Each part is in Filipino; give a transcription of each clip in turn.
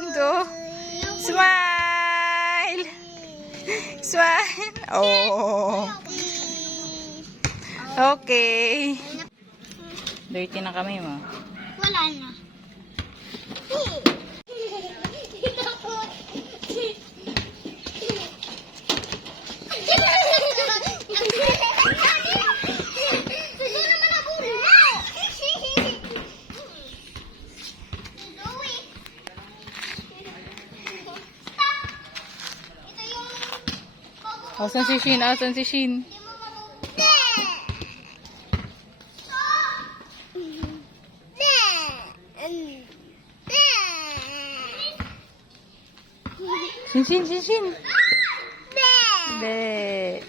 two. Smile! Smile! Oh. Okay. Dirty na kami mo. Wala na. Asan si Shin? Asan si Shin? Shin. Be.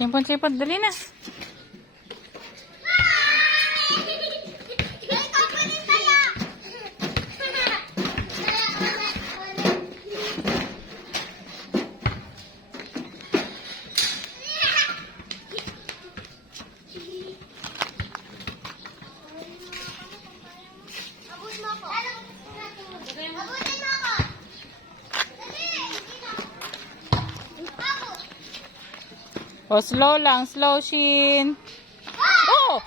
Simpan, dali na. Oh, slow lang. Slow, Shin. Oh!